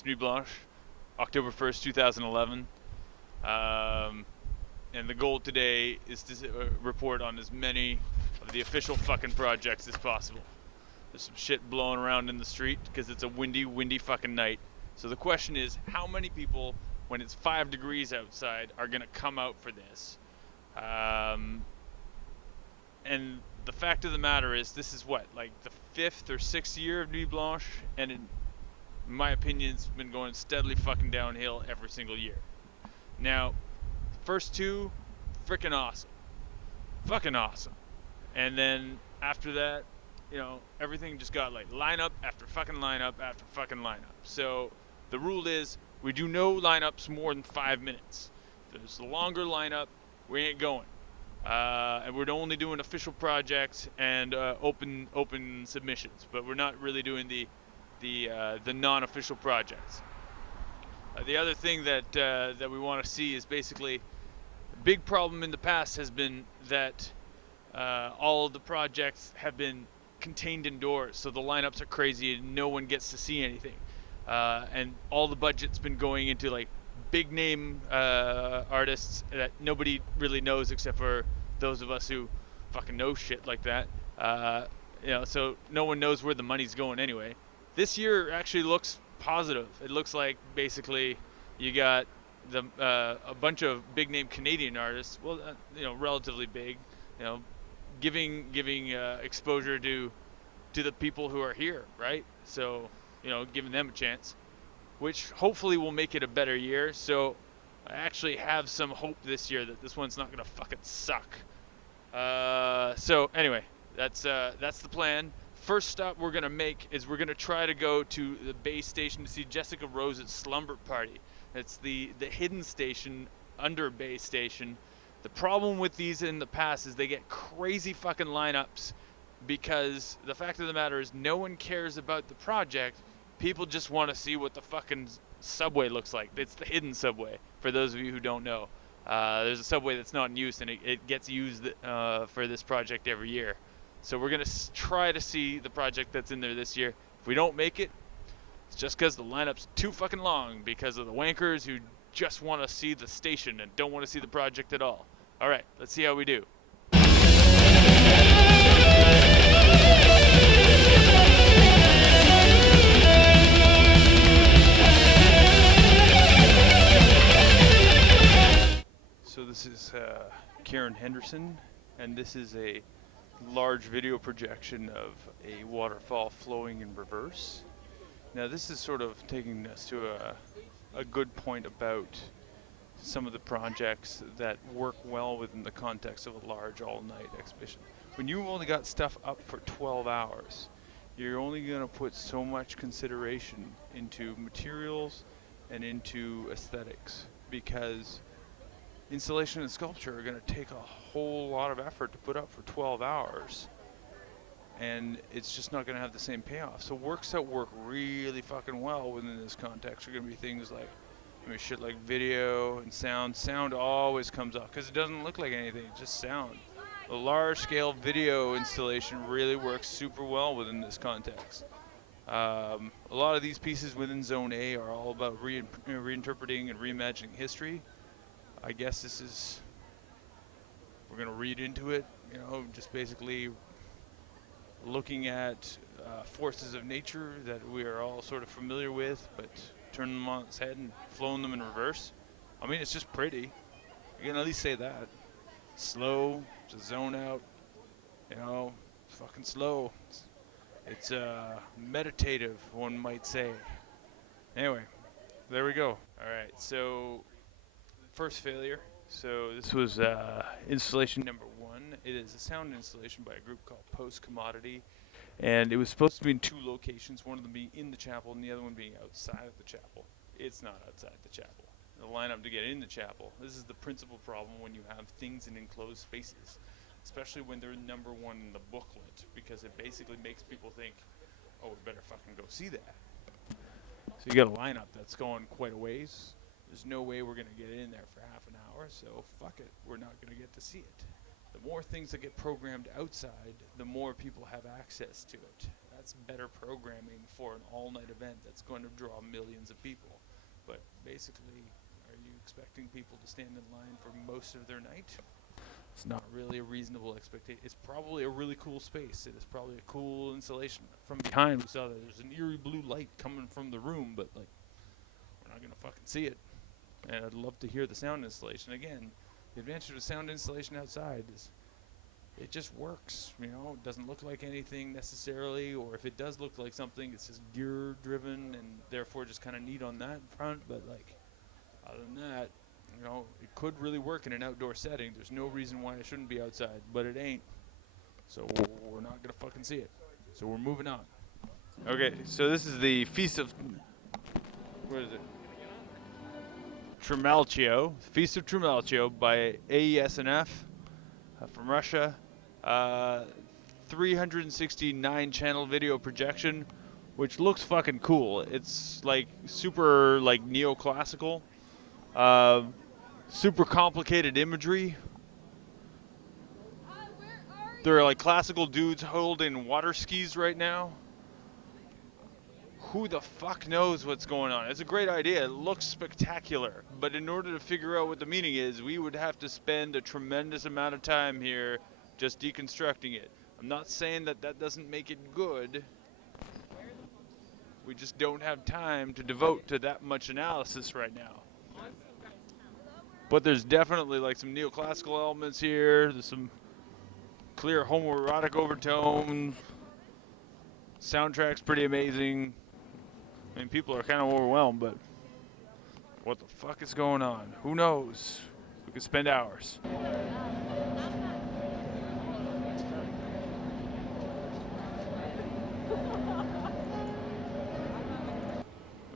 It's Nuit Blanche, October 1st, 2011. And the goal today is to report on as many of the official fucking projects as possible. There's some shit blowing around in the street because it's a windy fucking night. So the question is, how many people, when it's 5 degrees outside, are going to come out for this? And the fact of the matter is, this is what, like the 5th or 6th year of Nuit Blanche, and in my opinion, it's been going steadily fucking downhill every single year. Now, first two, freaking awesome. Fucking awesome. And then after that, you know, everything just got like lineup after fucking lineup after fucking lineup. So the rule is we do no lineups more than 5 minutes. If there's a longer lineup, we ain't going. And we're only doing official projects and open submissions, but we're not really doing the non-official projects. The other thing that we want to see is basically a big problem in the past has been that all of the projects have been contained indoors, so the lineups are crazy and no one gets to see anything. And all the budget's been going into like big name artists that nobody really knows except for those of us who fucking know shit like that. You know, so no one knows where the money's going anyway. This year actually looks positive. It looks like basically you got a bunch of big name Canadian artists, well, you know, relatively big, you know, giving exposure to the people who are here, right? So, you know, giving them a chance, which hopefully will make it a better year. So I actually have some hope this year that this one's not gonna fucking suck. So anyway, that's the plan. First stop we're gonna make is we're gonna try to go to the base station to see Jessica Rose's Slumber Party. It's the hidden station under base station. The problem with these in the past is they get crazy fucking lineups because the fact of the matter is no one cares about the project. People just want to see what the fucking subway looks like. It's the hidden subway, for those of you who don't know. There's a subway that's not in use, and it gets used for this project every year. So we're going to try to see the project that's in there this year. If we don't make it, it's just because the lineup's too fucking long because of the wankers who just want to see the station and don't want to see the project at all. All right, let's see how we do. So this is Karen Henderson, and this is a large video projection of a waterfall flowing in reverse. Now this is sort of taking us to a good point about some of the projects that work well within the context of a large all-night exhibition. When you only got stuff up for 12 hours, you're only going to put so much consideration into materials and into aesthetics, because installation and sculpture are going to take a whole lot of effort to put up for 12 hours, and it's just not going to have the same payoff. So works that work really fucking well within this context are going to be things like, I mean, shit like video and sound. Sound always comes up because it doesn't look like anything, it's just sound. A large scale video installation really works super well within this context. A lot of these pieces within Zone A are all about reinterpreting and reimagining history. I guess this is, we're going to read into it, you know, just basically looking at forces of nature that we are all sort of familiar with, but turning them on its head and flowing them in reverse. I mean, it's just pretty. You can at least say that. Slow, it's a zone out, you know, it's fucking slow. It's meditative, one might say. Anyway, there we go. All right, so first failure. So this was installation number 1. It is a sound installation by a group called Post Commodity, and it was supposed to be in 2 locations, one of them being in the chapel and the other one being outside of the chapel. It's not outside the chapel. The lineup to get in the chapel. This is the principal problem when you have things in enclosed spaces, especially when they're number 1 in the booklet, because it basically makes people think, oh, we better fucking go see that. So you got a lineup that's going quite a ways. There's no way we're going to get in there for half an hour, so fuck it. We're not going to get to see it. The more things that get programmed outside, the more people have access to it. That's better programming for an all-night event that's going to draw millions of people. But basically, are you expecting people to stand in line for most of their night? It's not really a reasonable expectation. It's probably a really cool space. It is probably a cool installation. From behind, we saw that there's an eerie blue light coming from the room, but like, we're not gonna fucking see it. And I'd love to hear the sound installation. Again, the advantage of the sound installation outside is it just works. You know, it doesn't look like anything necessarily, or if it does look like something, it's just gear driven and therefore just kind of neat on that front. But like, other than that, you know, it could really work in an outdoor setting. There's no reason why it shouldn't be outside, but it ain't. So we're not gonna fucking see it. So we're moving on. Okay, so this is the Feast of, what is it? Tremalchio, Feast of Tremalchio by AESNF from Russia. 369 channel video projection, which looks fucking cool. It's like super like neoclassical. Super complicated imagery. There are like classical dudes holding water skis right now. Who the fuck knows what's going on? It's a great idea. It looks spectacular. But in order to figure out what the meaning is, we would have to spend a tremendous amount of time here just deconstructing it. I'm not saying that that doesn't make it good. We just don't have time to devote to that much analysis right now. But there's definitely like some neoclassical elements here. There's some clear homoerotic overtones. Soundtrack's pretty amazing. I mean, people are kind of overwhelmed, but what the fuck is going on? Who knows? We could spend hours.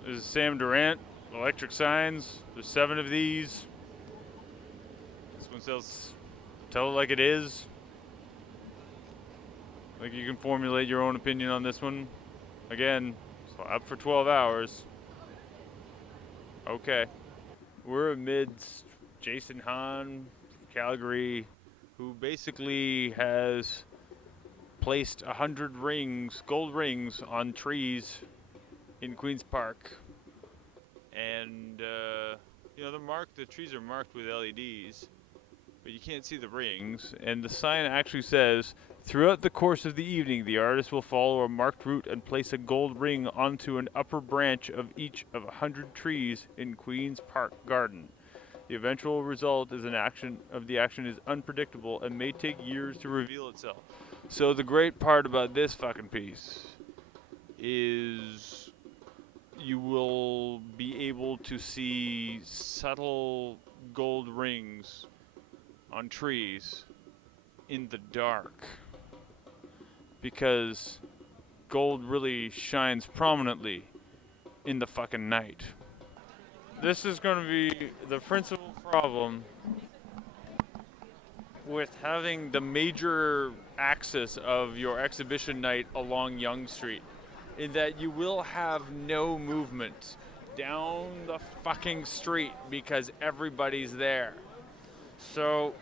This is Sam Durant, electric signs. There's 7 of these. This one says, tell it like it is. I think you can formulate your own opinion on this one. Again, so up for 12 hours. Okay. We're amidst Jason Hahn, Calgary, who basically has placed 100 rings, gold rings, on trees in Queen's Park. And, you know, the trees are marked with LEDs, but you can't see the rings. And the sign actually says, throughout the course of the evening, the artist will follow a marked route and place a gold ring onto an upper branch of each of 100 trees in Queen's Park Garden. The eventual result is the action is unpredictable and may take years to reveal itself. So the great part about this fucking piece is you will be able to see subtle gold rings on trees in the dark, because gold really shines prominently in the fucking night. This is going to be the principal problem with having the major axis of your exhibition night along Yonge Street, in that you will have no movement down the fucking street because everybody's there. So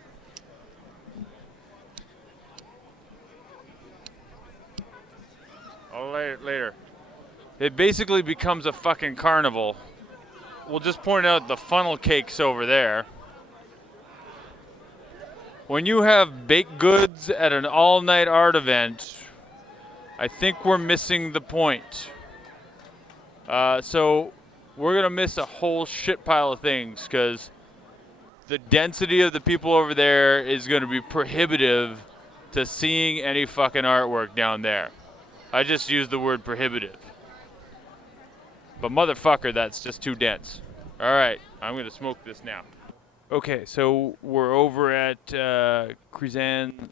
later. It basically becomes a fucking carnival. We'll just point out the funnel cakes over there. When you have baked goods at an all-night art event, I think we're missing the point. So we're gonna miss a whole shit pile of things, because the density of the people over there is gonna be prohibitive to seeing any fucking artwork down there. I just used the word prohibitive. But motherfucker, that's just too dense. All right, I'm gonna smoke this now. Okay, so we're over at Krizan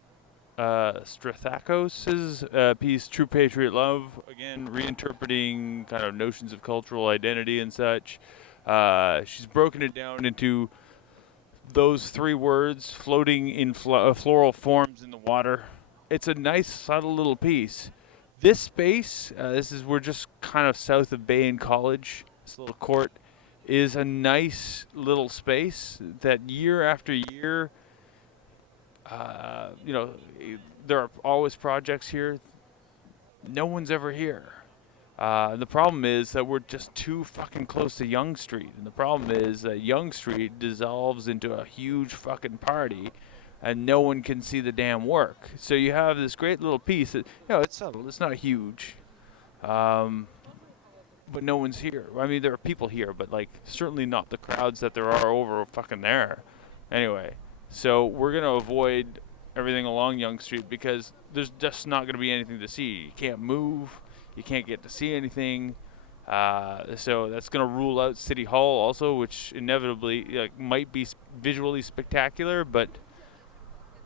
Strathakos' piece, True Patriot Love. Again, reinterpreting kind of notions of cultural identity and such. She's broken it down into those 3 words floating in floral forms in the water. It's a nice, subtle little piece. This space, we're just kind of south of Bay and College. This little court is a nice little space that year after year you know, there are always projects here. No one's ever here. The problem is that we're just too fucking close to Yonge Street. And the problem is that Yonge Street dissolves into a huge fucking party and no one can see the damn work. So you have this great little piece that, it's subtle, it's not huge. But no one's here. I mean, there are people here, but like certainly not the crowds that there are over fucking there. Anyway, so we're gonna avoid everything along Yonge Street because there's just not gonna be anything to see. You can't move, you can't get to see anything. So that's gonna rule out City Hall also, which inevitably might be visually spectacular, but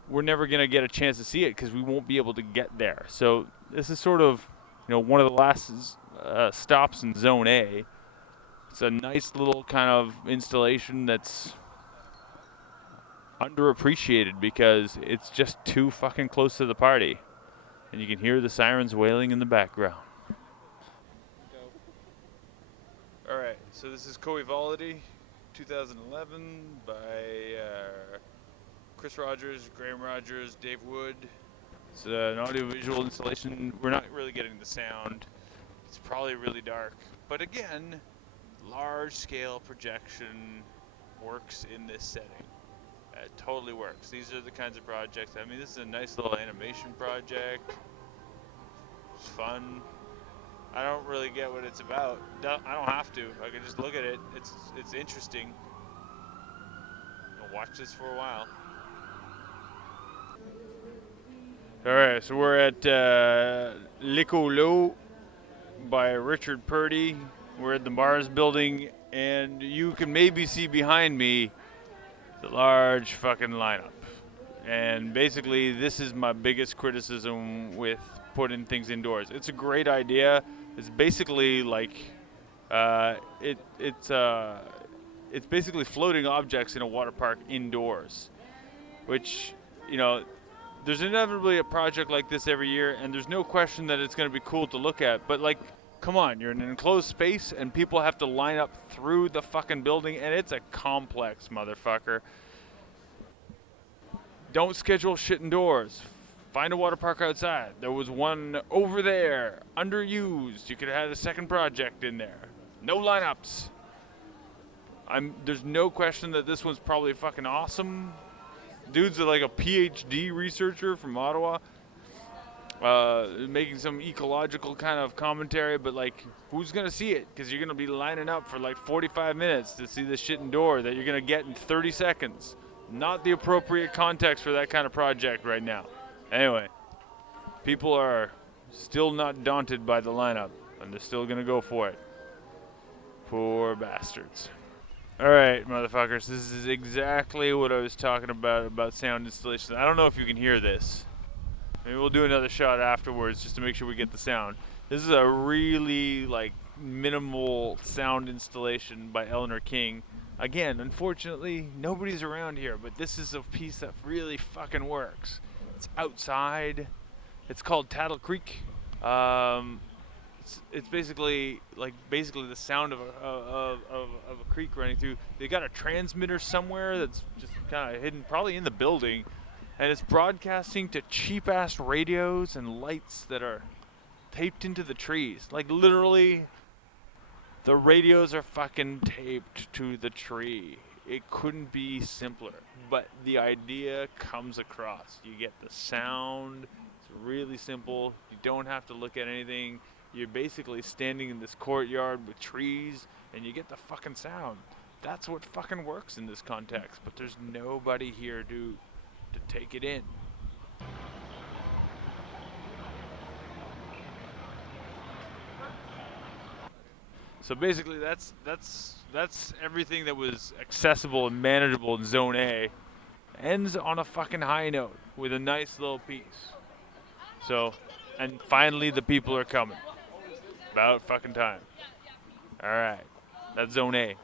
we're never gonna get a chance to see it because we won't be able to get there. So this is sort of, one of the last stops in Zone A. It's a nice little kind of installation that's underappreciated because it's just too fucking close to the party. And you can hear the sirens wailing in the background. Alright, so this is Coevality 2011 by Chris Rogers, Graham Rogers, Dave Wood. It's an audiovisual installation. We're not really getting the sound. It's probably really dark. But again, large scale projection works in this setting. It totally works. These are the kinds of projects. I mean, this is a nice little animation project. It's fun. I don't really get what it's about. I don't have to. I can just look at it. It's interesting. I'll watch this for a while. Alright, so we're at Licolo by Richard Purdy. We're at the Mars building, and you can maybe see behind me the large fucking lineup. And basically, this is my biggest criticism with putting things indoors. It's a great idea. It's basically like it's basically floating objects in a water park indoors, which there's inevitably a project like this every year, and there's no question that it's going to be cool to look at. But like, come on, you're in an enclosed space, and people have to line up through the fucking building, and it's a complex motherfucker. Don't schedule shit indoors. Find a water park outside. There was one over there, underused. You could have had a second project in there. No lineups. There's no question that this one's probably fucking awesome. Dude's like a PhD researcher from Ottawa, making some ecological kind of commentary, but like, who's gonna see it? Because you're gonna be lining up for like 45 minutes to see this shit indoor that you're gonna get in 30 seconds. Not the appropriate context for that kind of project right now. Anyway, people are still not daunted by the lineup, and they're still gonna go for it. Poor bastards. Alright, motherfuckers, this is exactly what I was talking about sound installation. I don't know if you can hear this. Maybe we'll do another shot afterwards just to make sure we get the sound. This is a really, minimal sound installation by Eleanor King. Again, unfortunately, nobody's around here, but this is a piece that really fucking works. It's outside. It's called Tattle Creek. It's basically the sound of a creek running through. They got a transmitter somewhere that's just kind of hidden, probably in the building, and it's broadcasting to cheap ass radios and lights that are taped into the trees. Like literally, the radios are fucking taped to the tree. It couldn't be simpler, but the idea comes across. You get the sound. It's really simple. You don't have to look at anything. You're basically standing in this courtyard with trees, and you get the fucking sound. That's what fucking works in this context, but there's nobody here to take it in. So basically, that's everything that was accessible and manageable in Zone A. Ends on a fucking high note with a nice little piece. So, and finally the people are coming. About fucking time. Alright. That's Zone A.